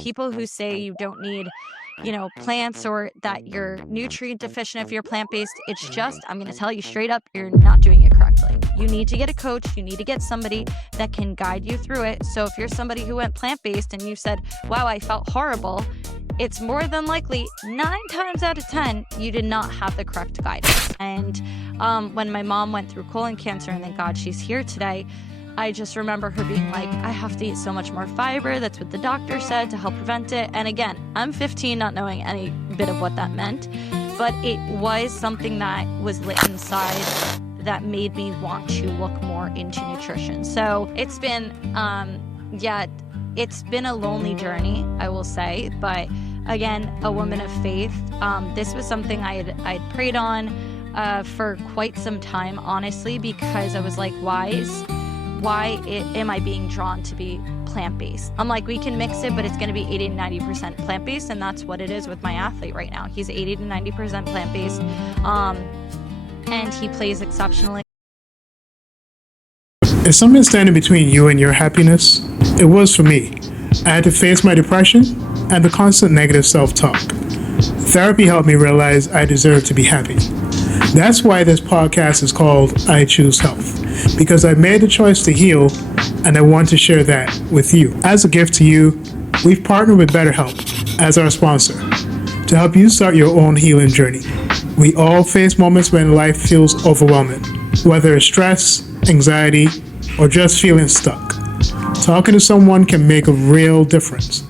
people who say you don't need, plants or that you're nutrient deficient if you're plant-based, it's just, I'm going to tell you straight up, you're not doing it correctly. You need to get a coach. You need to get somebody that can guide you through it. So if you're somebody who went plant-based and you said, wow, I felt horrible, it's more than likely 9 times out of 10, you did not have the correct guidance. And when my mom went through colon cancer, and thank God she's here today, I just remember her being like, I have to eat so much more fiber. That's what the doctor said to help prevent it. And again, I'm 15, not knowing any bit of what that meant, but it was something that was lit inside that made me want to look more into nutrition. So it's been, it's been a lonely journey, I will say, but again, a woman of faith. This was something I'd prayed on for quite some time, honestly, because I was like, why am I being drawn to be plant-based? I'm like, we can mix it, but it's going to be 80 to 90% plant-based, and that's what it is with my athlete right now. He's 80 to 90% plant-based, and he plays exceptionally. Is something standing between you and your happiness? It was for me. I had to face my depression and the constant negative self-talk. Therapy helped me realize I deserve to be happy. That's why this podcast is called I Choose Health, because I made the choice to heal, and I want to share that with you. As a gift to you, we've partnered with BetterHelp as our sponsor to help you start your own healing journey. We all face moments when life feels overwhelming, whether it's stress, anxiety, or just feeling stuck. Talking to someone can make a real difference.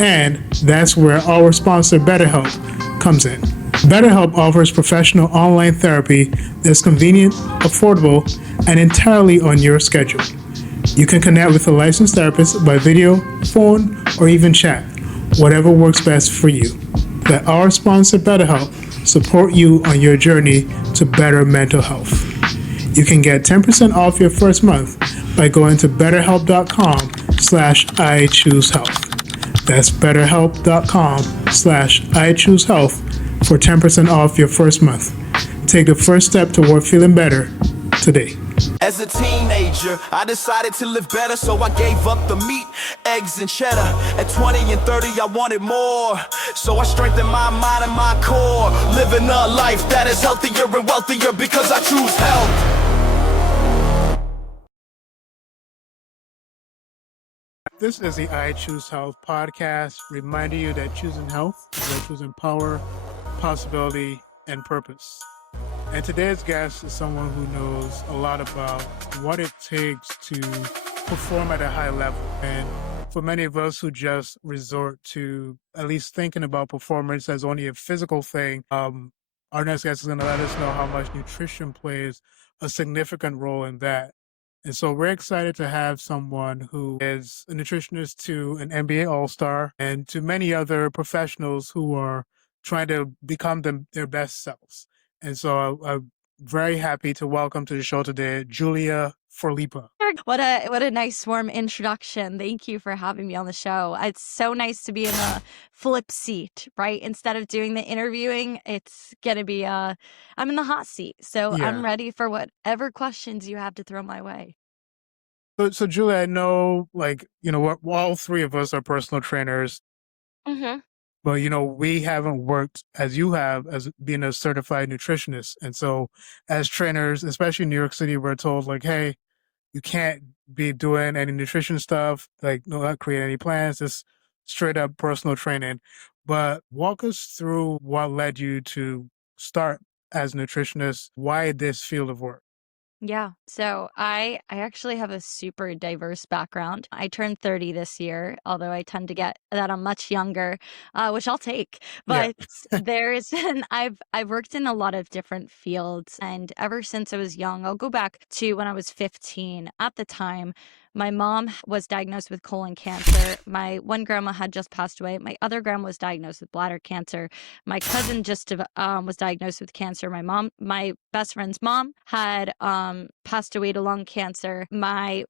And that's where our sponsor, BetterHelp, comes in. BetterHelp offers professional online therapy that's convenient, affordable, and entirely on your schedule. You can connect with a licensed therapist by video, phone, or even chat, whatever works best for you. Let our sponsor, BetterHelp, support you on your journey to better mental health. You can get 10% off your first month by going to betterhelp.com/iChooseHealth. That's betterhelp.com/iChooseHealth for 10% off your first month. Take the first step toward feeling better today. As a teenager, I decided to live better, so I gave up the meat, eggs, and cheddar. At 20 and 30, I wanted more, so I strengthened my mind and my core. Living a life that is healthier and wealthier because I choose health. This is the I Choose Health podcast, reminding you that choosing health is about choosing power, possibility, and purpose. And today's guest is someone who knows a lot about what it takes to perform at a high level. And for many of us who just resort to at least thinking about performance as only a physical thing, our next guest is going to let us know how much nutrition plays a significant role in that. And so we're excited to have someone who is a nutritionist to an NBA All-Star and to many other professionals who are trying to become their best selves. And so I'm very happy to welcome to the show today, Julia Furlipa. What a nice warm introduction. Thank you for having me on the show. It's so nice to be in a flip seat, right? Instead of doing the interviewing, it's going to be I'm in the hot seat. So Yeah. I'm ready for whatever questions you have to throw my way. So Julia, I know, we're, all three of us are personal trainers, Mm-hmm. but, we haven't worked as you have as being a certified nutritionist. And so as trainers, especially in New York City, we're told like, hey, you can't be doing any nutrition stuff, not create any plans, just straight up personal training. But walk us through what led you to start as a nutritionist, why this field of work? Yeah. So I actually have a super diverse background. I turned 30 this year, although I tend to get that I'm much younger, which I'll take. Yeah. But I've worked in a lot of different fields, and ever since I was young, I'll go back to when I was 15. At the time, my mom was diagnosed with colon cancer. My one grandma had just passed away. My other grandma was diagnosed with bladder cancer. My cousin just was diagnosed with cancer. My best friend's mom had passed away to lung cancer. My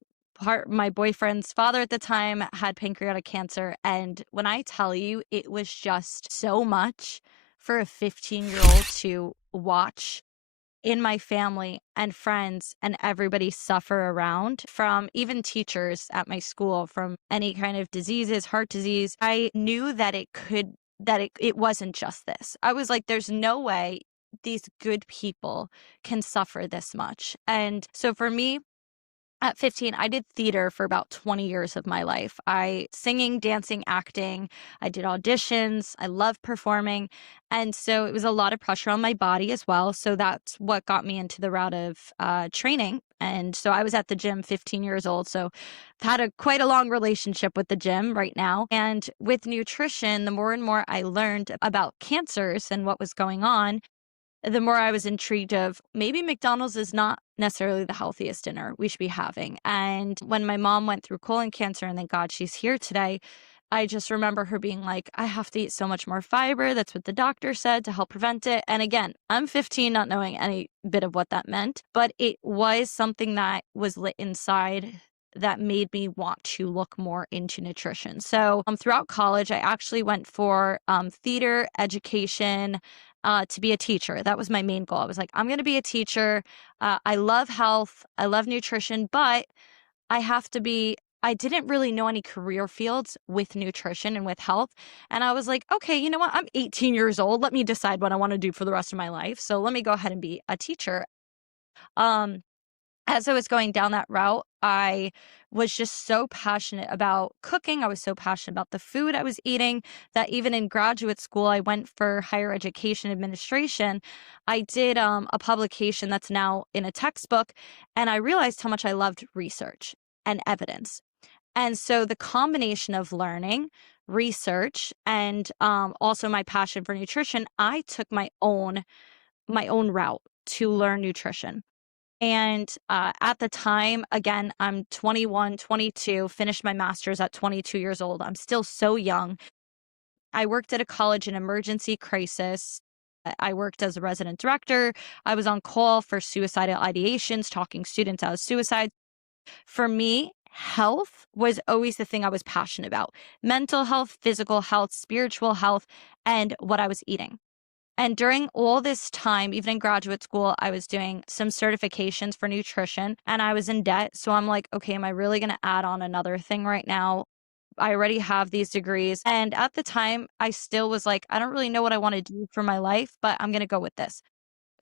boyfriend's father at the time had pancreatic cancer. And when I tell you, it was just so much for a 15-year-old to watch in my family and friends and everybody suffer around, from even teachers at my school, from any kind of diseases, heart disease, I knew that it wasn't just this. I was like, there's no way these good people can suffer this much. And so for me, at 15, I did theater for about 20 years of my life. Singing, dancing, acting. I did auditions. I loved performing. And so it was a lot of pressure on my body as well. So that's what got me into the route of training. And so I was at the gym 15 years old. So I've had quite a long relationship with the gym right now. And with nutrition, the more and more I learned about cancers and what was going on, the more I was intrigued of maybe McDonald's is not necessarily the healthiest dinner we should be having. And when my mom went through colon cancer, and thank God she's here today, I just remember her being like, I have to eat so much more fiber. That's what the doctor said to help prevent it. And again, I'm 15, not knowing any bit of what that meant, but it was something that was lit inside that made me want to look more into nutrition. So throughout college, I actually went for theater education, to be a teacher. That was my main goal. I was like, I'm going to be a teacher. I love health. I love nutrition, but I didn't really know any career fields with nutrition and with health. And I was like, okay, you know what? I'm 18 years old. Let me decide what I want to do for the rest of my life. So let me go ahead and be a teacher. Um, as I was going down that route, I was just so passionate about cooking. I was so passionate about the food I was eating that even in graduate school, I went for higher education administration. I did a publication that's now in a textbook, and I realized how much I loved research and evidence. And so the combination of learning, research, and also my passion for nutrition, I took my own route to learn nutrition. And at the time, again, I'm 21, 22, finished my master's at 22 years old. I'm still so young. I worked at a college in emergency crisis. I worked as a resident director. I was on call for suicidal ideations, talking students out of suicide. For me, health was always the thing I was passionate about: mental health, physical health, spiritual health, and what I was eating. And during all this time, even in graduate school, I was doing some certifications for nutrition and I was in debt. So I'm like, okay, am I really going to add on another thing right now? I already have these degrees. And at the time, I still was like, I don't really know what I want to do for my life, but I'm going to go with this.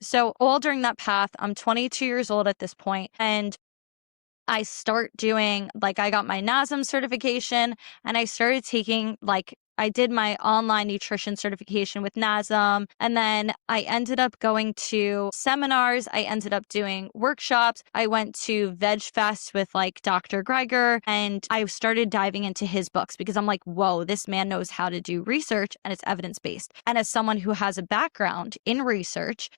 So all during that path, I'm 22 years old at this point, and I start doing, like, I got my NASM certification and I started taking, like, I did my online nutrition certification with NASM. And then I ended up going to seminars. I ended up doing workshops. I went to Veg Fest with like Dr. Greiger, and I started diving into his books because I'm like, whoa, this man knows how to do research and it's evidence based. And as someone who has a background in research,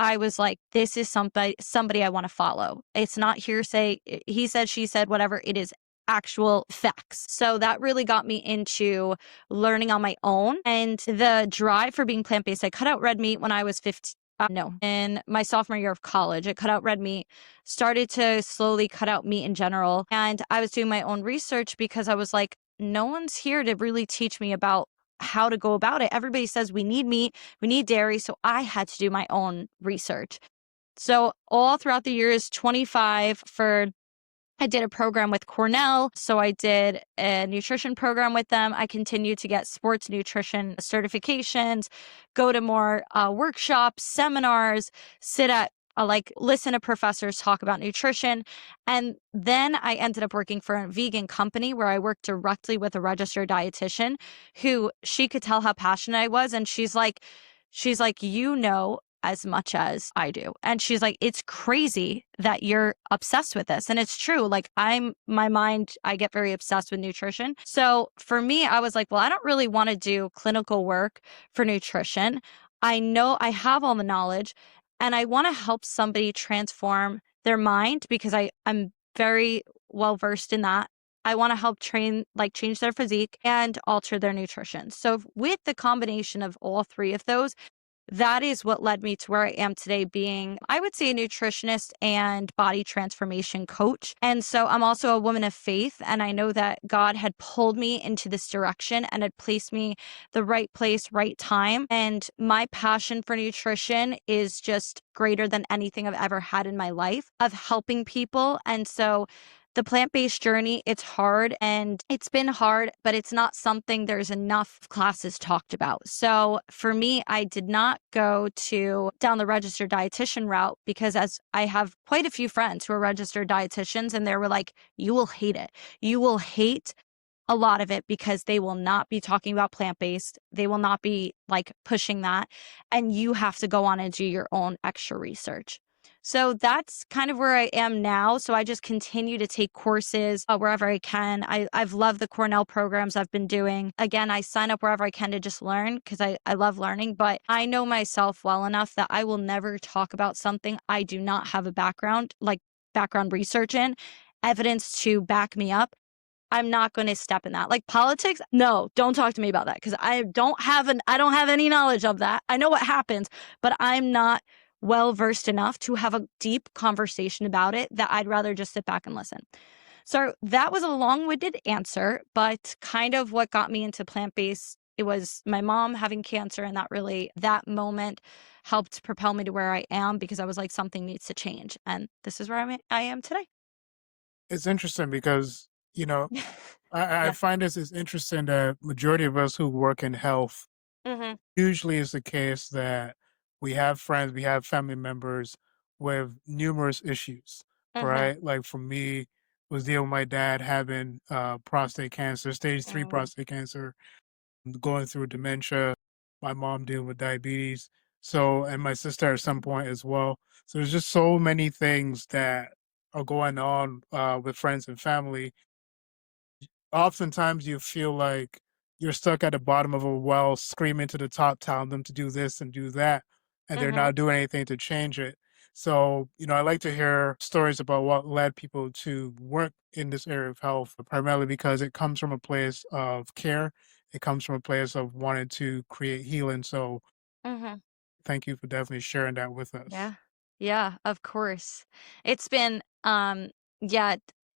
I was like, this is somebody I want to follow. It's not hearsay. He said, she said, whatever. It is actual facts. So that really got me into learning on my own, and the drive for being plant-based. I cut out red meat when I was 15. No, in my sophomore year of college, I cut out red meat, started to slowly cut out meat in general. And I was doing my own research because I was like, no one's here to really teach me about how to go about it. Everybody says we need meat, we need dairy. So I had to do my own research. So all throughout the years, 25 for I did a program with Cornell. So I did a nutrition program with them. I continued to get sports nutrition certifications, go to more workshops, seminars, listen to professors talk about nutrition. And then I ended up working for a vegan company where I worked directly with a registered dietitian who, she could tell how passionate I was. And she's like, you know, as much as I do. And she's like, it's crazy that you're obsessed with this. And it's true. Like, I get very obsessed with nutrition. So for me, I was like, well, I don't really want to do clinical work for nutrition. I know I have all the knowledge and I want to help somebody transform their mind because I'm very well versed in that. I want to help change their physique and alter their nutrition. So with the combination of all three of those, that is what led me to where I am today, being, I would say, a nutritionist and body transformation coach. And so I'm also a woman of faith. And I know that God had pulled me into this direction and had placed me the right place, right time. And my passion for nutrition is just greater than anything I've ever had in my life of helping people. And so the plant-based journey, it's hard and it's been hard, but it's not something there's enough classes talked about. So for me, I did not go down the registered dietitian route because as I have quite a few friends who are registered dietitians and they were like, you will hate it. You will hate a lot of it because they will not be talking about plant-based. They will not be like pushing that. And you have to go on and do your own extra research. So that's kind of where I am now. So I just continue to take courses wherever I can. I've loved the Cornell programs I've been doing. Again, I sign up wherever I can to just learn because I love learning, but I know myself well enough that I will never talk about something I do not have a background research in, evidence to back me up. I'm not going to step in that. Like politics, no, don't talk to me about that because I don't have any knowledge of that. I know what happens, but I'm not well versed enough to have a deep conversation about it that I'd rather just sit back and listen. So that was a long-winded answer, but kind of what got me into plant-based, it was my mom having cancer, and that moment helped propel me to where I am because I was like, something needs to change. And this is where I am today. It's interesting because, you know, I Yeah. find this is interesting that majority of us who work in health Mm-hmm. usually is the case that we have friends, we have family members with numerous issues, Mm-hmm. right? Like for me, was dealing with my dad having prostate cancer, stage 3 Mm-hmm. prostate cancer, going through dementia, my mom dealing with diabetes. So, and my sister at some point as well. So there's just so many things that are going on with friends and family. Oftentimes you feel like you're stuck at the bottom of a well, screaming to the top, telling them to do this and do that, and they're Mm-hmm. not doing anything to change it. So, I like to hear stories about what led people to work in this area of health, primarily because it comes from a place of care. It comes from a place of wanting to create healing. So, Mm-hmm. thank you for definitely sharing that with us. Yeah. Yeah, of course. It's been yeah,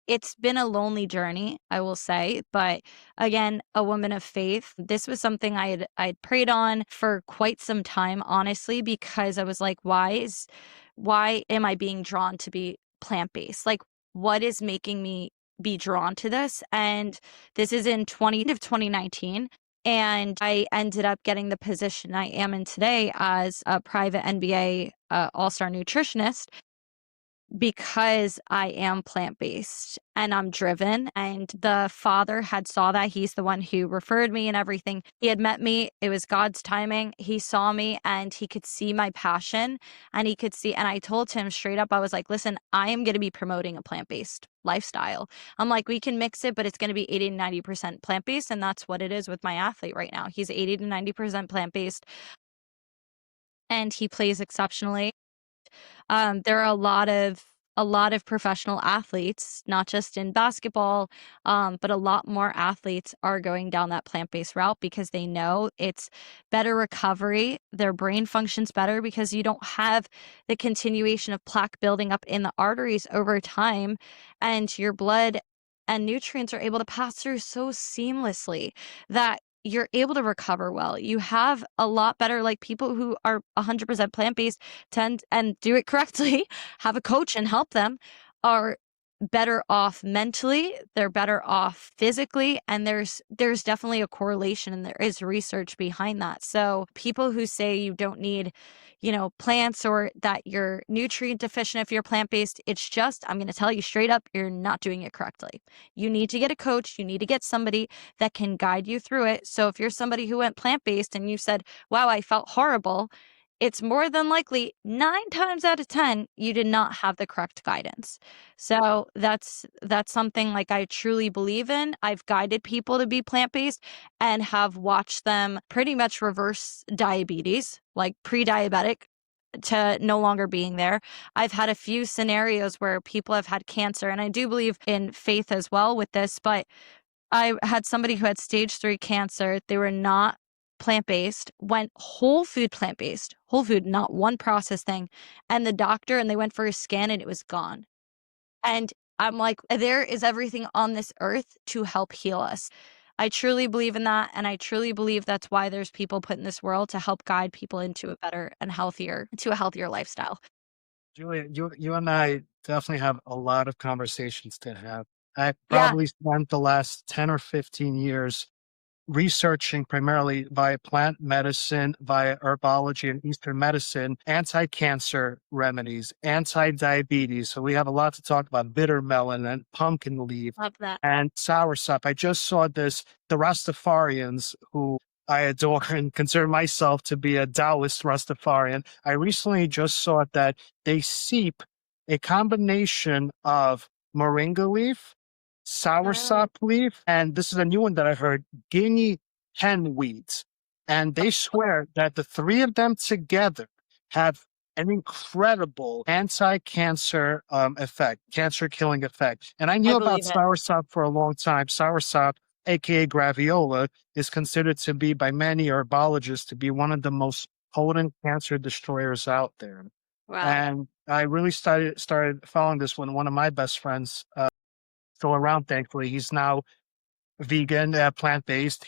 it's been a lonely journey, I will say, but again, a woman of faith. This was something I'd prayed on for quite some time, honestly, because I was like, why am I being drawn to be plant-based? Like, what is making me be drawn to this? And this is in 2019. And I ended up getting the position I am in today as a private NBA all-star nutritionist because I am plant-based and I'm driven. And the father had saw that. He's the one who referred me and everything. He had met me. It was God's timing. He saw me and he could see my passion and he could see. And I told him straight up, I was like, listen, I am going to be promoting a plant-based lifestyle. I'm like, we can mix it, but it's going to be 80 to 90% plant-based. And that's what it is with my athlete right now. He's 80 to 90% plant-based and he plays exceptionally. There are a lot of professional athletes, not just in basketball, but a lot more athletes are going down that plant-based route because they know it's better recovery. Their brain functions better because you don't have the continuation of plaque building up in the arteries over time, and your blood and nutrients are able to pass through so seamlessly that you're able to recover well. You have a lot better, like people who are 100% plant-based tend and do it correctly, have a coach and help them, are better off mentally, they're better off physically, and there's definitely a correlation and there is research behind that. So people who say you don't need, plants or that you're nutrient deficient if you're plant-based, it's just, I'm going to tell you straight up, you're not doing it correctly. You need to get a coach, you need to get somebody that can guide you through it. So if you're somebody who went plant-based and you said, "Wow, I felt horrible," it's more than likely 9 times out of 10 you did not have the correct guidance. So that's something like I truly believe in. I've guided people to be plant-based and have watched them pretty much reverse diabetes, like pre-diabetic to no longer being there. I've had a few scenarios where people have had cancer, and I do believe in faith as well with this, but I had somebody who had stage 3 cancer. They were not plant-based, went whole food plant-based, whole food, not one processed thing, and the doctor and they went for a scan and it was gone. And I'm like, there is everything on this earth to help heal us. I truly believe in that, and I truly believe that's why there's people put in this world to help guide people into a better and healthier to a healthier lifestyle. Julia, you and I definitely have a lot of conversations to have. I Yeah. probably spent the last 10 or 15 years researching primarily via plant medicine, via herbology and Eastern medicine, anti-cancer remedies, anti-diabetes. So we have a lot to talk about: bitter melon and pumpkin leaf Love that. and soursop. I just saw this, the Rastafarians, who I adore and consider myself to be a Taoist Rastafarian. I recently just saw that they seep a combination of moringa leaf, Oh, soursop leaf, and this is a new one that I heard, guinea hen weeds. And they swear that the three of them together have an incredible anti-cancer effect, cancer killing effect. And I I knew about believe it. soursop for a long time. Soursop, aka graviola, is considered to be by many herbologists to be one of the most potent cancer destroyers out there. Wow. And I really started following this when one of my best friends, still around, thankfully. He's now vegan, plant based.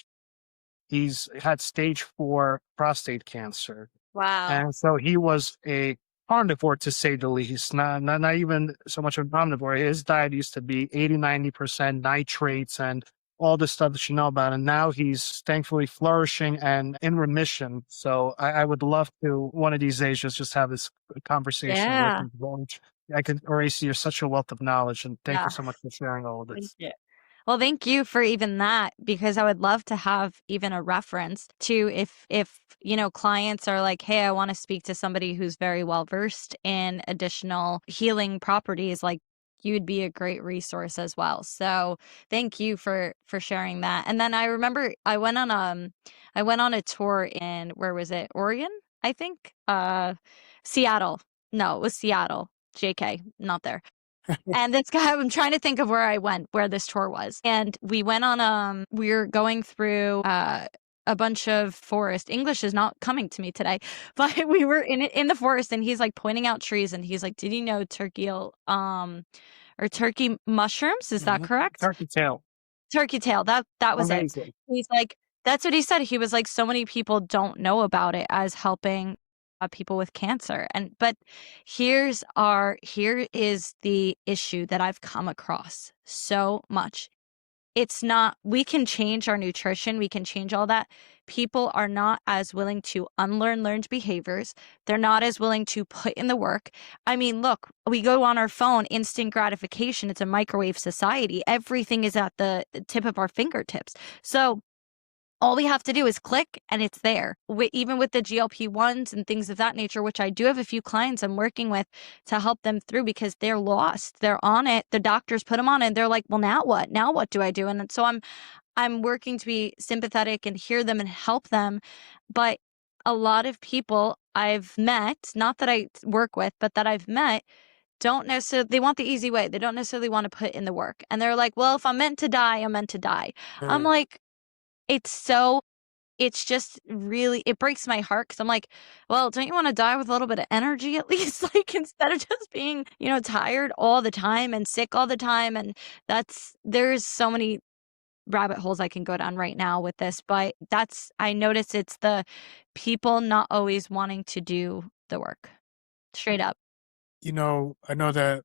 He's had stage 4 prostate cancer. Wow. And so he was a carnivore, to say the least, not even so much of a omnivore. His diet used to be 80, 90% nitrates and all the stuff that you know about. And now he's thankfully flourishing and in remission. So I would love to, one of these days, just have this conversation with Yeah. him. I can already see you're such a wealth of knowledge. And thank you Yeah. so much for sharing all of Thank this. you. Well, thank you for even that because I would love to have even a reference to if clients are like, "Hey, I want to speak to somebody who's very well versed in additional healing properties," like you'd be a great resource as well. So, thank you for sharing that. And then I remember I went on a tour in where was it? Oregon, I think. Seattle. No, it was Seattle. JK, not there. And this guy, I'm trying to think of where I went, where this tour was. And we went on, we were going through a bunch of forest. English is not coming to me today, but we were in the forest and he's like pointing out trees and he's like, did you know or turkey mushrooms? Is that Mhm. correct? Turkey tail. Turkey tail, that was it. Amazing. He's like that's what he said. He was like, "So many people don't know about it as helping, people with cancer." But here is the issue that I've come across so much. It's not we can change our nutrition, we can change all that. People are not as willing to unlearn learned behaviors. They're not as willing to put in the work. I mean, look, we go on our phone, instant gratification. It's a microwave society. Everything is at the tip of our fingertips. So all we have to do is click and it's there. Even with the GLP-1s and things of that nature, which I do have a few clients I'm working with to help them through because they're lost. They're on it. The doctors put them on it and they're like, well, now what? Now what do I do? And so I'm working to be sympathetic and hear them and help them. But a lot of people I've met, not that I work with, but that I've met, don't necessarily, they want the easy way. They don't necessarily want to put in the work. And they're like, well, if I'm meant to die, I'm meant to die. I'm like, it's so it's just really it breaks my heart because 'cause I'm like, "Well, don't you wanna die with a little bit of energy at least?" Like, instead of just being, tired all the time and sick all the time, and there's so many rabbit holes I can go down right now with this, but I notice it's the people not always wanting to do the work. Straight up. I know that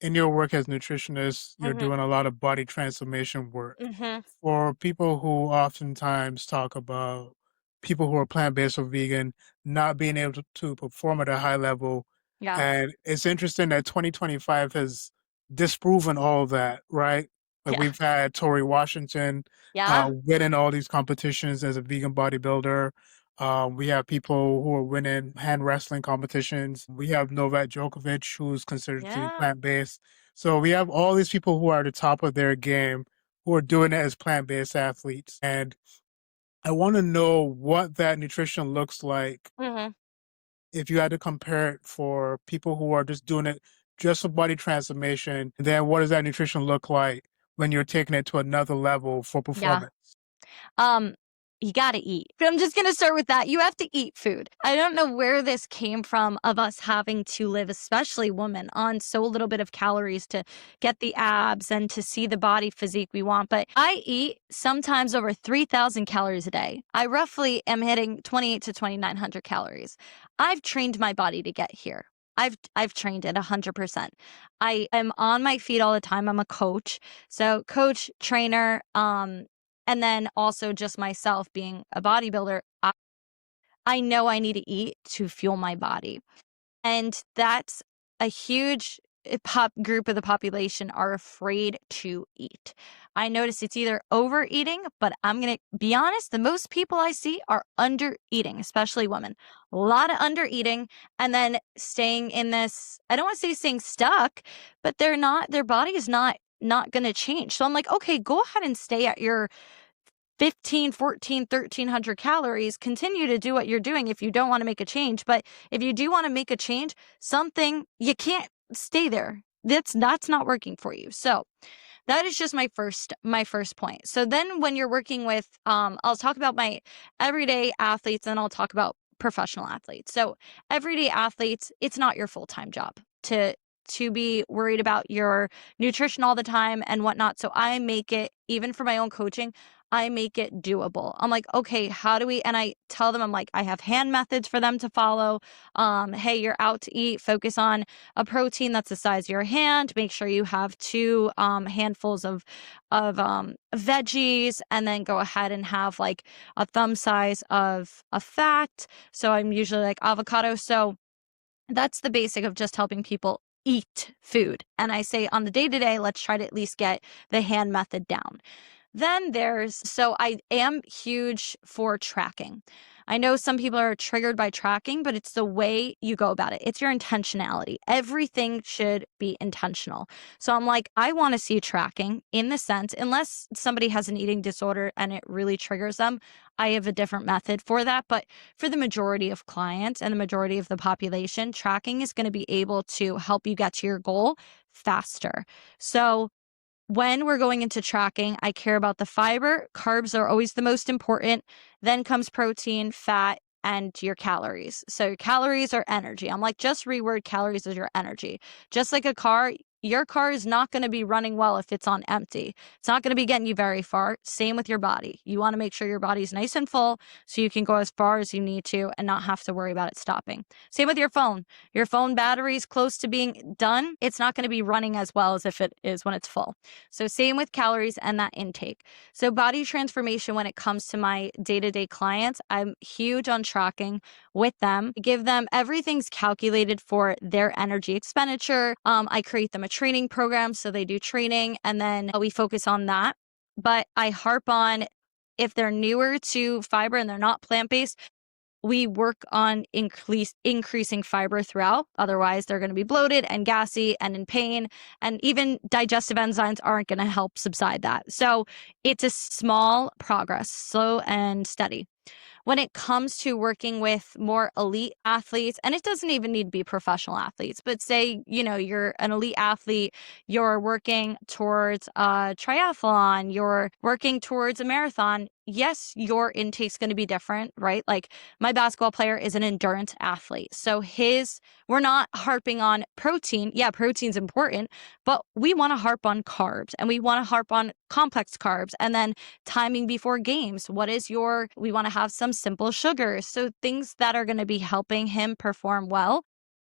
in your work as nutritionist, you're Mhm, doing a lot of body transformation work. mhm. For people who oftentimes talk about people who are plant-based or vegan not being able to perform at a high level, Yeah, and it's interesting that 2025 has disproven all of that, right? Like yeah, we've had Tori Washington yeah, winning all these competitions as a vegan bodybuilder. We have people who are winning hand wrestling competitions. We have Novak Djokovic, who's considered to be yeah. plant-based. So we have all these people who are at the top of their game who are doing it as plant-based athletes. And I want to know what that nutrition looks like Mhm. if you had to compare it for people who are just doing it just for body transformation. And then what does that nutrition look like when you're taking it to another level for Yeah. performance? you got to eat. But I'm just going to start with that. You have to eat food. I don't know where this came from of us having to live, especially women, on so little bit of calories to get the abs and to see the body physique we want. But I eat sometimes over 3,000 calories a day. I roughly am hitting 28 to 2,900 calories. I've trained my body to get here. I've trained it 100%. I am on my feet all the time. I'm a coach. So coach, trainer, and then also just myself being a bodybuilder, I know I need to eat to fuel my body. And that's a huge group of the population are afraid to eat. I notice it's either overeating, but I'm going to be honest, the most people I see are under eating, especially women. A lot of under eating and then staying in this, I don't want to say staying stuck, but their body is not going to change. So I'm like, okay, go ahead and stay at your 15, 14, 1,300 calories, continue to do what you're doing if you don't want to make a change. But if you do want to make a change, you can't stay there. That's not working for you. So that is just my first point. So then when you're working with, I'll talk about my everyday athletes and I'll talk about professional athletes. So everyday athletes, it's not your full-time job to be worried about your nutrition all the time and whatnot. So I make it, even for my own coaching, I make it doable. I'm like, okay, how do we, and I tell them, I'm like, I have hand methods for them to follow. Hey, you're out to eat, focus on a protein that's the size of your hand. Make sure you have two handfuls of veggies, and then go ahead and have like a thumb size of a fat. So I'm usually like avocado. So that's the basic of just helping people eat food. And I say on the day to day, let's try to at least get the hand method down. Then so I am huge for tracking. I know some people are triggered by tracking, but it's the way you go about it. It's your intentionality. Everything should be intentional. So I'm like, I want to see tracking in the sense, unless somebody has an eating disorder and it really triggers them, I have a different method for that. But for the majority of clients and the majority of the population, tracking is going to be able to help you get to your goal faster. So when we're going into tracking, I care about the fiber. Carbs are always the most important. Then comes protein, fat, and your calories. So your calories are energy. I'm like, just reword calories as your energy. Just like a car, your car is not going to be running well if it's on empty. It's not going to be getting you very far. Same with your body. You want to make sure your body's nice and full so you can go as far as you need to and not have to worry about it stopping. Same with your phone. Your phone battery is close to being done. It's not going to be running as well as if it is when it's full. So same with calories and that intake. So body transformation, when it comes to my day-to-day clients, I'm huge on tracking with them. I give them everything's calculated for their energy expenditure. I create them a training program so they do training and then we focus on that. But I harp on, if they're newer to fiber and they're not plant-based, we work on increasing fiber throughout. Otherwise, they're going to be bloated and gassy and in pain. And even digestive enzymes aren't going to help subside that. So it's a small progress, slow and steady. When it comes to working with more elite athletes, and it doesn't even need to be professional athletes, but say, you're an elite athlete, you're working towards a triathlon, you're working towards a marathon. Yes, your intake's going to be different, right? Like my basketball player is an endurance athlete. So we're not harping on protein. Yeah, protein's important, but we want to harp on carbs and we want to harp on complex carbs and then timing before games. We want to have some simple sugars. So things that are going to be helping him perform well.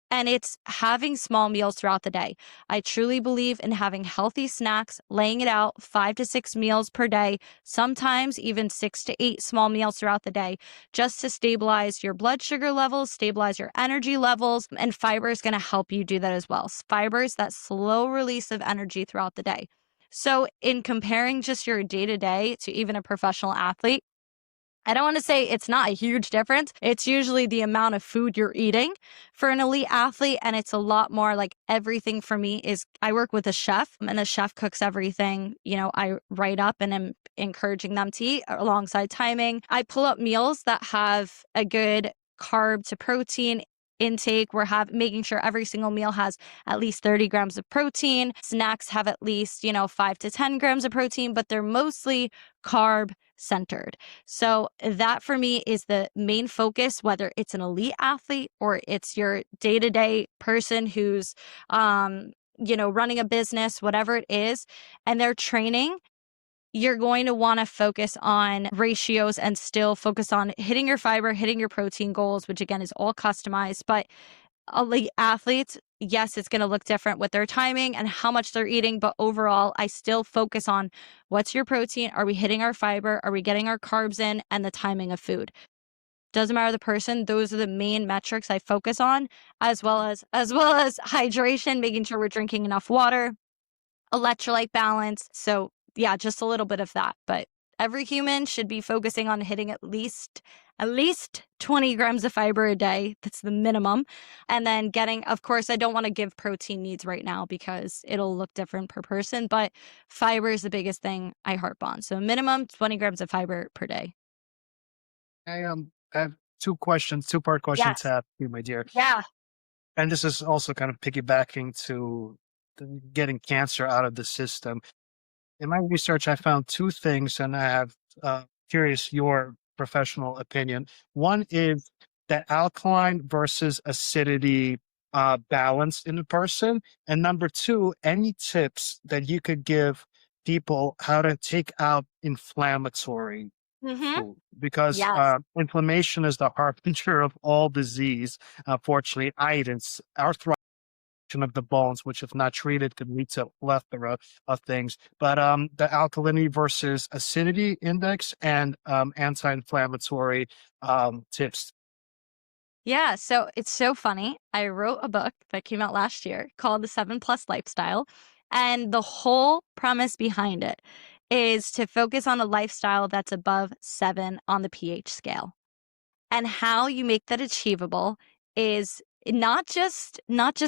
And it's having small meals throughout the day. I truly believe in having healthy snacks, laying it out 5 to 6 meals per day, sometimes even 6 to 8 small meals throughout the day, just to stabilize your blood sugar levels, stabilize your energy levels, and fiber is going to help you do that as well. Fiber is that slow release of energy throughout the day. So in comparing just your day-to-day to even a professional athlete, I don't want to say it's not a huge difference. It's usually the amount of food you're eating for an elite athlete. And it's a lot more like everything for me is I work with a chef and the chef cooks everything, I write up and am encouraging them to eat alongside timing. I pull up meals that have a good carb to protein intake. We're making sure every single meal has at least 30 grams of protein. Snacks have at least, 5 to 10 grams of protein, but they're mostly carb, centered. So that for me is the main focus, whether it's an elite athlete or it's your day-to-day person who's, running a business, whatever it is, and they're training. You're going to want to focus on ratios and still focus on hitting your fiber, hitting your protein goals, which again is all customized. But elite athletes, yes, it's going to look different with their timing and how much they're eating. But overall, I still focus on what's your protein? Are we hitting our fiber? Are we getting our carbs in? And the timing of food. Doesn't matter the person. Those are the main metrics I focus on, as well as hydration, making sure we're drinking enough water, electrolyte balance. So yeah, just a little bit of that. But every human should be focusing on hitting at least 20 grams of fiber a day. That's the minimum. And then getting, of course, I don't want to give protein needs right now because it'll look different per person, but fiber is the biggest thing I harp on. So minimum 20 grams of fiber per day. I have two-part question to Yes. ask you, my dear. Yeah. And this is also kind of piggybacking to getting cancer out of the system. In my research, I found two things, and I have curious your professional opinion. One is that alkaline versus acidity balance in a person, and number two, any tips that you could give people how to take out inflammatory Mm-hmm. food, because Yes. inflammation is the harbinger of all disease. Fortunately, itis, arthritis of the bones, which if not treated could lead to plethora of things. But the alkalinity versus acidity index and anti-inflammatory tips. Yeah, so it's so funny. I wrote a book that came out last year called The 7 Plus Lifestyle. And the whole premise behind it is to focus on a lifestyle that's above 7 on the pH scale. And how you make that achievable is not just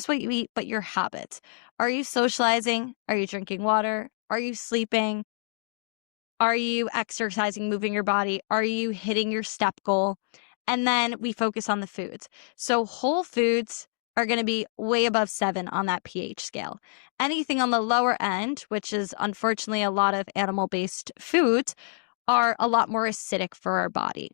what you eat, but your habits. Are you socializing? Are you drinking water? Are you sleeping? Are you exercising, moving your body? Are you hitting your step goal? And then we focus on the foods. So whole foods are going to be way above 7 on that pH scale. Anything on the lower end, which is unfortunately a lot of animal-based foods, are a lot more acidic for our body.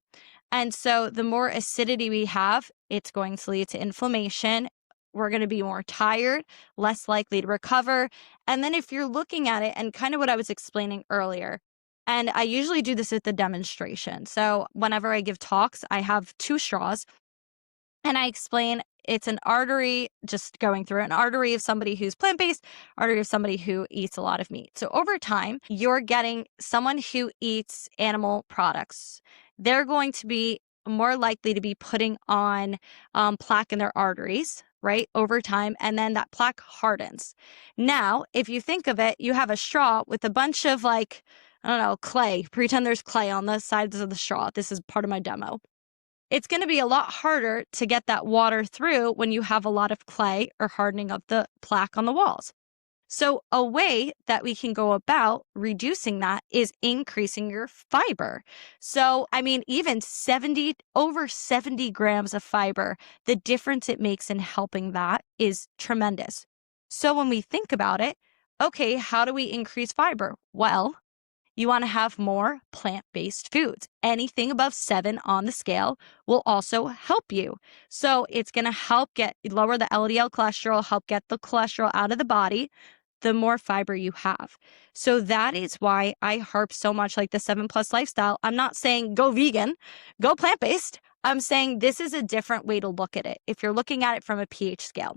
And so the more acidity we have, it's going to lead to inflammation. We're going to be more tired, less likely to recover. And then if you're looking at it, and kind of what I was explaining earlier, and I usually do this at the demonstration. So whenever I give talks, I have 2 straws and I explain it's an artery, just going through an artery of somebody who's plant-based, artery of somebody who eats a lot of meat. So over time, you're getting someone who eats animal products. They're going to be more likely to be putting on plaque in their arteries, right, over time, and then that plaque hardens. Now, if you think of it, you have a straw with a bunch of like, I don't know, clay. Pretend there's clay on the sides of the straw. This is part of my demo. It's going to be a lot harder to get that water through when you have a lot of clay or hardening of the plaque on the walls. So a way that we can go about reducing that is increasing your fiber. So, I mean, even over 70 grams of fiber, the difference it makes in helping that is tremendous. So when we think about it, okay, how do we increase fiber? Well, you want to have more plant-based foods. Anything above 7 on the scale will also help you. So it's going to help lower the LDL cholesterol, help get the cholesterol out of the body, the more fiber you have. So that is why I harp so much like the 7 Plus lifestyle. I'm not saying go vegan, go plant-based. I'm saying this is a different way to look at it if you're looking at it from a pH scale.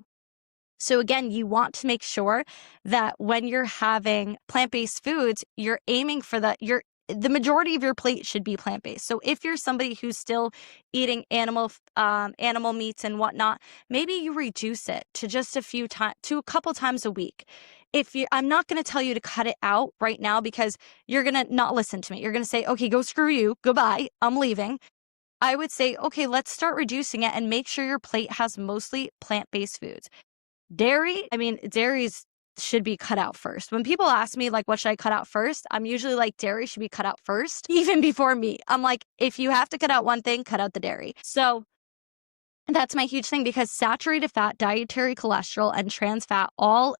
So again, you want to make sure that when you're having plant-based foods, you're aiming for the majority of your plate should be plant-based. So if you're somebody who's still eating animal meats and whatnot, maybe you reduce it to just to a couple times a week. I'm not going to tell you to cut it out right now because you're going to not listen to me. You're going to say, okay, go screw you. Goodbye. I'm leaving. I would say, okay, let's start reducing it and make sure your plate has mostly plant-based foods. Dairies should be cut out first. When people ask me, like, what should I cut out first? I'm usually like, dairy should be cut out first, even before meat. I'm like, if you have to cut out one thing, cut out the dairy. So that's my huge thing because saturated fat, dietary cholesterol, and trans fat all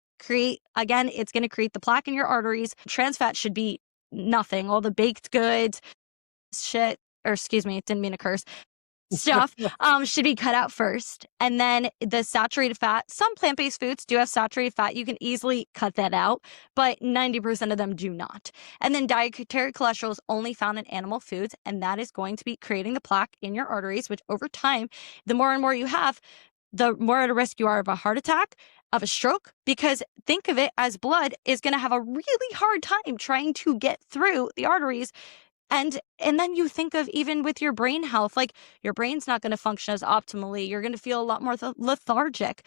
again, it's going to create the plaque in your arteries. Trans fat should be nothing. All the baked goods, shit, or excuse me, didn't mean to curse, stuff should be cut out first. And then the saturated fat, some plant-based foods do have saturated fat. You can easily cut that out, but 90% of them do not. And then dietary cholesterol is only found in animal foods, and that is going to be creating the plaque in your arteries, which over time, the more and more you have, the more at a risk you are of a heart attack, of a stroke, because think of it as blood is going to have a really hard time trying to get through the arteries. And then you think of even with your brain health, like your brain's not going to function as optimally. You're going to feel a lot more lethargic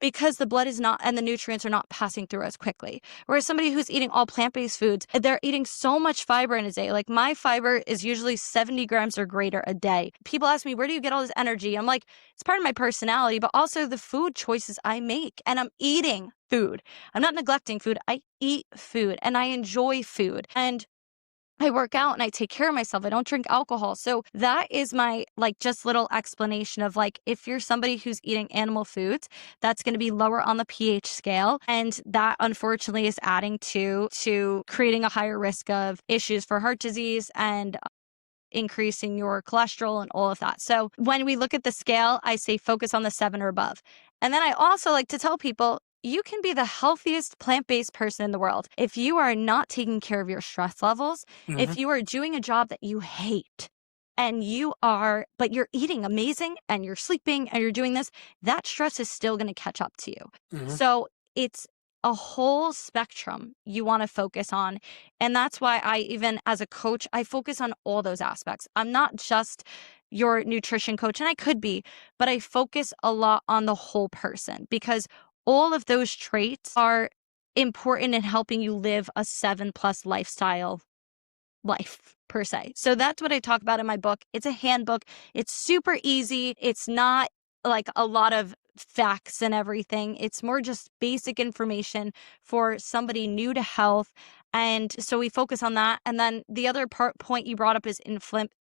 because the blood is not, and the nutrients are not passing through as quickly. Whereas somebody who's eating all plant-based foods, they're eating so much fiber in a day. Like my fiber is usually 70 grams or greater a day. People ask me, where do you get all this energy? I'm like, it's part of my personality, but also the food choices I make, and I'm eating food. I'm not neglecting food. I eat food and I enjoy food. And I work out and I take care of myself. I don't drink alcohol. So that is my like just little explanation of like, if you're somebody who's eating animal foods, that's going to be lower on the pH scale. And that unfortunately is adding to creating a higher risk of issues for heart disease and increasing your cholesterol and all of that. So when we look at the scale, I say focus on the 7 or above. And then I also like to tell people, you can be the healthiest plant-based person in the world. If you are not taking care of your stress levels, if you are doing a job that you hate and but you're eating amazing and you're sleeping and you're doing this, that stress is still going to catch up to you. So it's a whole spectrum you want to focus on. And that's why I, even as a coach, I focus on all those aspects. I'm not just your nutrition coach, and I could be, but I focus a lot on the whole person because all of those traits are important in helping you live a 7+ lifestyle life per se. So that's what I talk about in my book. It's a handbook. It's super easy. It's not like a lot of facts and everything. It's more just basic information for somebody new to health. And so we focus on that. And then the other point you brought up is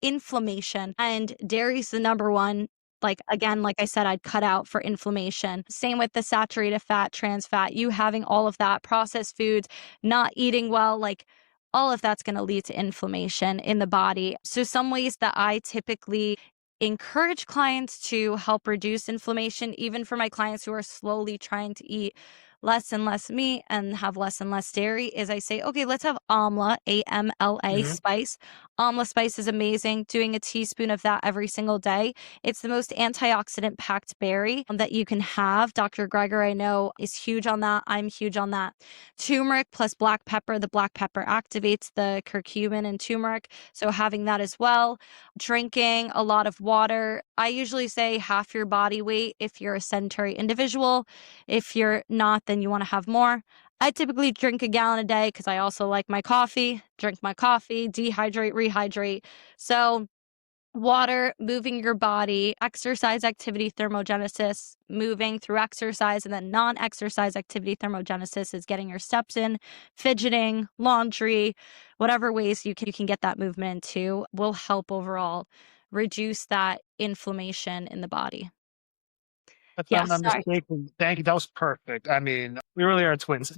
inflammation. And dairy's the number one. Like, again, like I said, I'd cut out for inflammation. Same with the saturated fat, trans fat, you having all of that, processed foods, not eating well, like all of that's going to lead to inflammation in the body. So some ways that I typically encourage clients to help reduce inflammation, even for my clients who are slowly trying to eat less and less meat and have less and less dairy, is I say, okay, let's have amla, AMLA spice. Amla spice is amazing. Doing a teaspoon of that every single day. It's the most antioxidant packed berry that you can have. Dr. Greger, I know, is huge on that. I'm huge on that. Turmeric plus black pepper. The black pepper activates the curcumin in turmeric. So having that as well. Drinking a lot of water. I usually say half your body weight if you're a sedentary individual. If you're not, then you want to have more. I typically drink a gallon a day because I also like my coffee, drink my coffee, dehydrate, rehydrate. So water, moving your body, exercise activity thermogenesis, moving through exercise, and then non-exercise activity thermogenesis is getting your steps in, fidgeting, laundry, whatever ways you can get that movement into will help overall reduce that inflammation in the body. If Yeah, I'm not sorry. mistaken, thank you. That was perfect. I mean, we really are twins.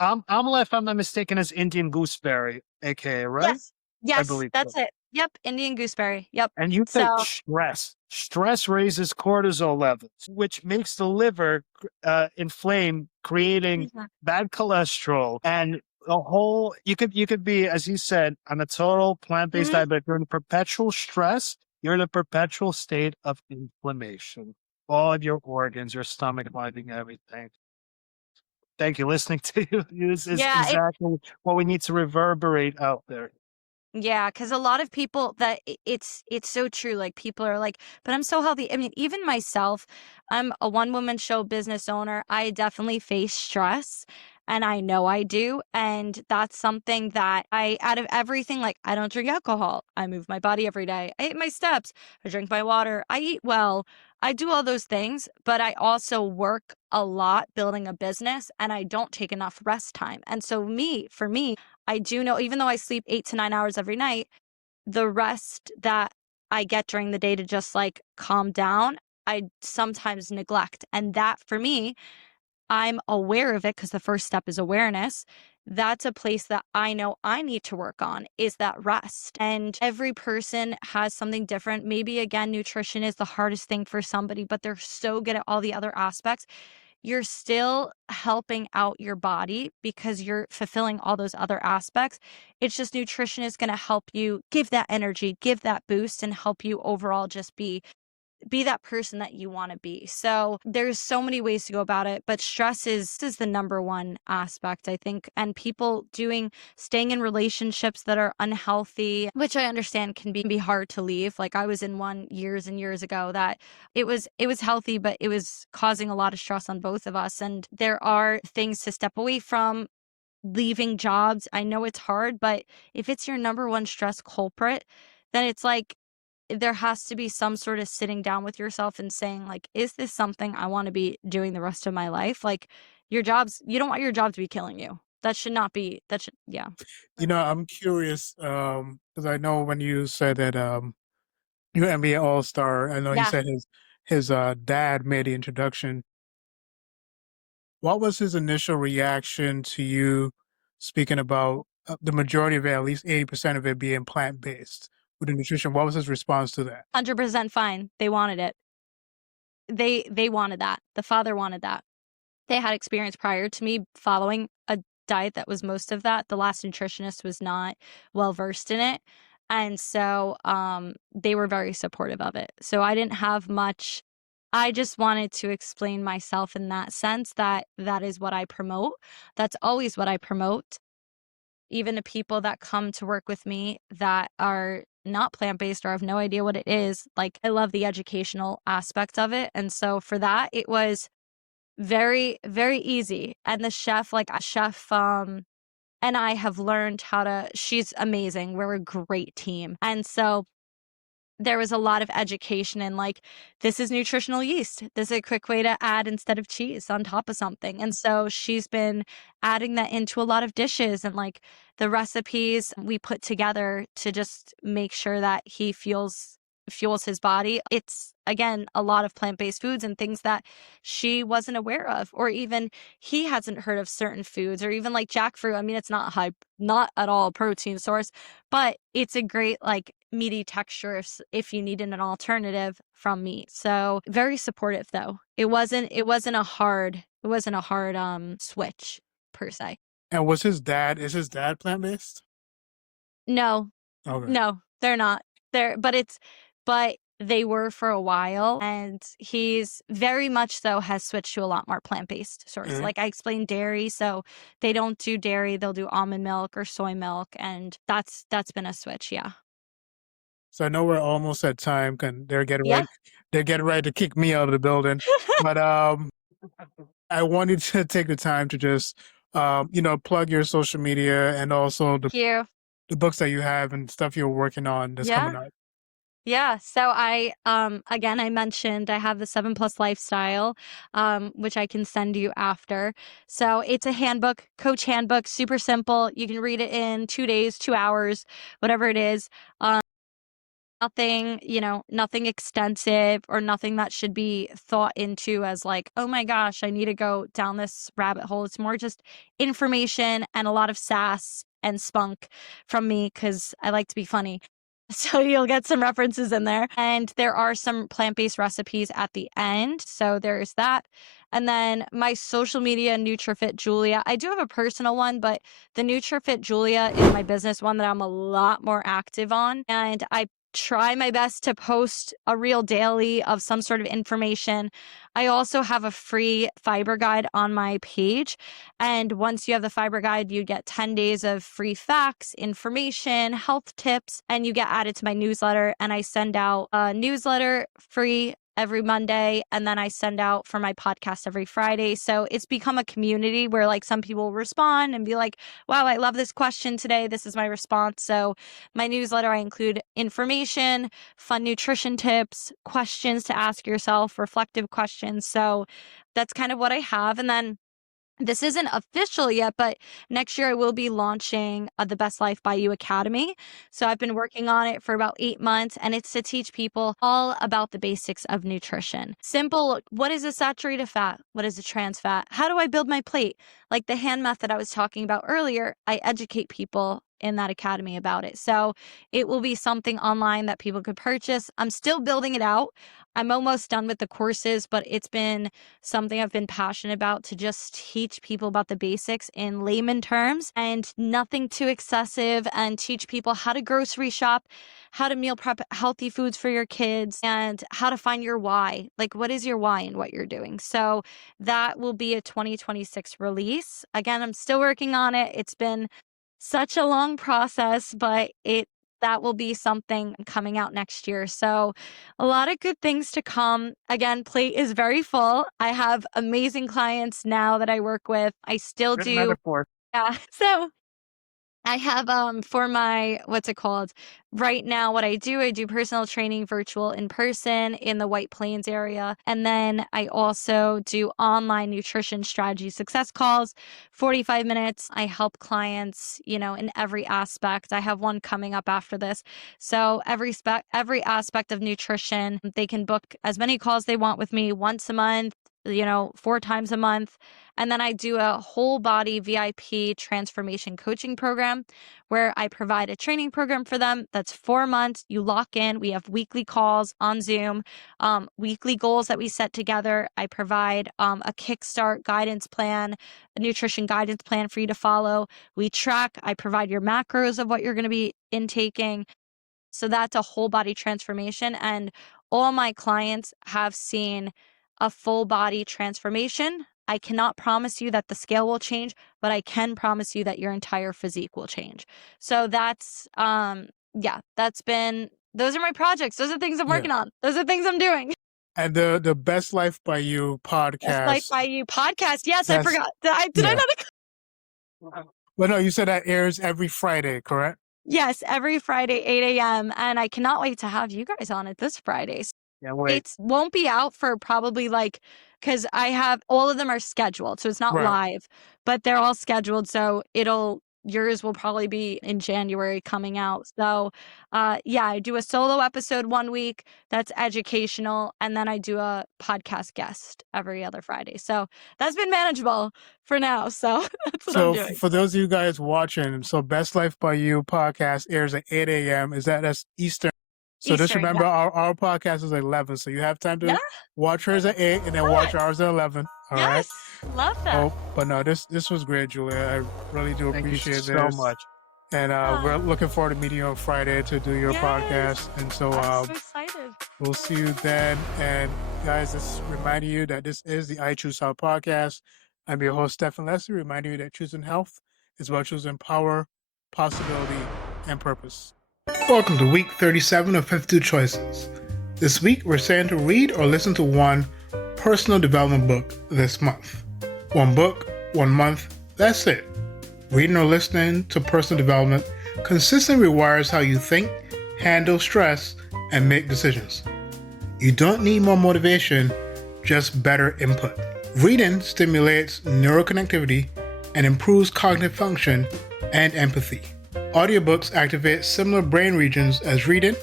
Amla, if I'm not mistaken, is Indian gooseberry, aka, right? Yes. I Yes, believe so. that's it. Yep, Indian gooseberry. Yep. And you So, said stress. Stress raises cortisol levels, which makes the liver inflame, creating yeah. bad cholesterol and the whole. You could be, as you said, I'm a total plant-based Mhm. diet, but you're in perpetual stress. You're in a perpetual state of inflammation. All of your organs, your stomach, lining, everything. Thank you. Listening to you is Yeah, exactly what we need to reverberate out there. yeah, because a lot of people it's so true. Like people are like, but I'm so healthy. I mean, even myself, I'm a one-woman show business owner. I definitely face stress, and I know I do. And that's something that out of everything, like I don't drink alcohol. I move my body every day. I hit my steps. I drink my water. I eat well. I do all those things, but I also work a lot building a business, and I don't take enough rest time. And so for me, I do know, even though I sleep 8 to 9 hours every night, the rest that I get during the day to just like calm down, I sometimes neglect. And that for me, I'm aware of it because the first step is awareness. that's a place that I know I need to work on, is that rest. And every person has something different. Maybe again, nutrition is the hardest thing for somebody, but they're so good at all the other aspects. You're still helping out your body because you're fulfilling all those other aspects. It's just nutrition is going to help you give that energy, give that boost, and help you overall just be that person that you want to be. So there's so many ways to go about it, but stress is the number one aspect, I think. And people staying in relationships that are unhealthy, which I understand can be hard to leave. Like I was in one years and years ago that it was healthy, but it was causing a lot of stress on both of us. And there are things to step away from. Leaving jobs, I know it's hard, but if it's your number one stress culprit, then it's like there has to be some sort of sitting down with yourself and saying, like, is this something I want to be doing the rest of my life? Like, you don't want your job to be killing you. That should not be, yeah. I'm curious because I know when you said that you're NBA All Star, I know he Yeah. said his dad made the introduction. What was his initial reaction to you speaking about the majority of it, at least 80% of it being plant based with the nutrition? What was his response to that? 100% fine. They wanted it. They wanted that. The father wanted that. They had experience prior to me following a diet that was most of that. The last nutritionist was not well versed in it. And so they were very supportive of it. So I didn't have much. I just wanted to explain myself in that sense that that is what I promote. That's always what I promote. Even to people that come to work with me that are not plant-based or have no idea what it is, like I love the educational aspect of it. And so for that, it was very, very easy. And the chef, like a chef, and I have learned she's amazing. We're a great team. And so there was a lot of education in like, this is nutritional yeast. This is a quick way to add instead of cheese on top of something. And so she's been adding that into a lot of dishes and like the recipes we put together to just make sure that he fuels his body. It's again a lot of plant-based foods and things that she wasn't aware of, or even he hasn't heard of certain foods, or even like jackfruit. I mean, it's not at all a protein source, but it's a great like meaty texture if you needed an alternative from meat. So very supportive though. It wasn't a hard switch per se. And is his dad plant based? No, Okay. no, they're not. But they were for a while, and he's very much so has switched to a lot more plant-based source. Mhm. Like I explained dairy, so they don't do dairy, they'll do almond milk or soy milk, and that's been a switch, yeah. So I know we're almost at time, and Yeah. they're getting ready to kick me out of the building. But I wanted to take the time to just plug your social media and also Thank you. the books that you have and stuff you're working on that's Yeah. coming up. Yeah. So again I mentioned I have the 7+ lifestyle, which I can send you after. So it's a handbook, coach handbook, super simple. You can read it in 2 days, 2 hours, whatever it is. Nothing, nothing extensive or nothing that should be thought into as like, oh my gosh, I need to go down this rabbit hole. It's more just information and a lot of sass and spunk from me because I like to be funny. So you'll get some references in there. And there are some plant-based recipes at the end. So there's that. And then my social media, NutriFit Julia. I do have a personal one, but the NutriFit Julia is my business one that I'm a lot more active on. And I try my best to post a reel daily of some sort of information. I also have a free fiber guide on my page. And once you have the fiber guide, you get 10 days of free facts, information, health tips, and you get added to my newsletter. And I send out a newsletter free every Monday, and then I send out for my podcast every Friday. So it's become a community where like some people respond and be like, wow, I love this question today. This is my response. So my newsletter, I include information, fun nutrition tips, questions to ask yourself, reflective questions. So that's kind of what I have. And then this isn't official yet, but next year I will be launching the Best Life by You Academy. So I've been working on it for about 8 months, and it's to teach people all about the basics of nutrition. Simple, what is a saturated fat? What is a trans fat? How do I build my plate? Like the hand method I was talking about earlier, I educate people in that academy about it. So it will be something online that people could purchase. I'm still building it out. I'm almost done with the courses, but it's been something I've been passionate about, to just teach people about the basics in layman terms and nothing too excessive, and teach people how to grocery shop, how to meal prep healthy foods for your kids, and how to find your why. Like, what is your why in what you're doing? So that will be a 2026 release. Again, I'm still working on it. It's been such a long process, but that will be something coming out next year. So a lot of good things to come. Again, plate is very full. I have amazing clients now that I work with. I still Good do. metaphor. Yeah. So I have for my, what's it called? Right now, what I do personal training, virtual, in person, in the White Plains area. And then I also do online nutrition strategy success calls, 45 minutes. I help clients, in every aspect. I have one coming up after this. So every aspect of nutrition, they can book as many calls they want with me once a month, 4 times a month. And then I do a whole body VIP transformation coaching program where I provide a training program for them that's 4 months. You lock in. We have weekly calls on Zoom, weekly goals that we set together. I provide a kickstart guidance plan, a nutrition guidance plan for you to follow. We track. I provide your macros of what you're going to be intaking. So that's a whole body transformation. And all my clients have seen a full body transformation. I cannot promise you that the scale will change, but I can promise you that your entire physique will change. So that's, those are my projects. Those are things I'm Yeah. working on. Those are things I'm doing. And the Best Life by You Just like podcast. by you podcast. Yes, I That's forgot. Did I yeah. not? Well, no, you said that airs every Friday, correct? Yes, every Friday, 8 a.m. And I cannot wait to have you guys on it this Friday. Yeah, wait. It won't be out for probably because I have all of them are scheduled. So it's not Right. live, but they're all scheduled. So yours will probably be in January coming out. So I do a solo episode one week that's educational. And then I do a podcast guest every other Friday. So that's been manageable for now. So that's what I'm So doing. for those of you guys watching, so Best Life by You podcast airs at 8 a.m. That's Eastern. So just Eastern, remember, yeah. our podcast is at 11, so you have time to Yeah. watch hers at 8 and then watch ours at 11. All right. Yes. Love that. Oh, but no, this was great, Julia. I really do Thank appreciate you this so much. And we're looking forward to meeting you on Friday to do your Yes. podcast. And so I'm so excited. we'll see you then. And guys, just reminding you that this is the I Choose Health podcast. I'm your host, Stephen Leslie, reminding you that choosing health is about choosing power, possibility, and purpose. Welcome to week 37 of 52 Choices. This week, we're saying to read or listen to one personal development book this month. One book, 1 month, that's it. Reading or listening to personal development consistently rewires how you think, handle stress, and make decisions. You don't need more motivation, just better input. Reading stimulates neuroconnectivity and improves cognitive function and empathy. Audiobooks activate similar brain regions as reading,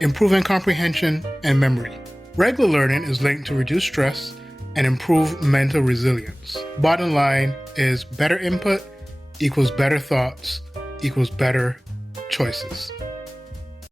improving comprehension and memory. Regular learning is linked to reduce stress and improve mental resilience. Bottom line is better input equals better thoughts equals better choices.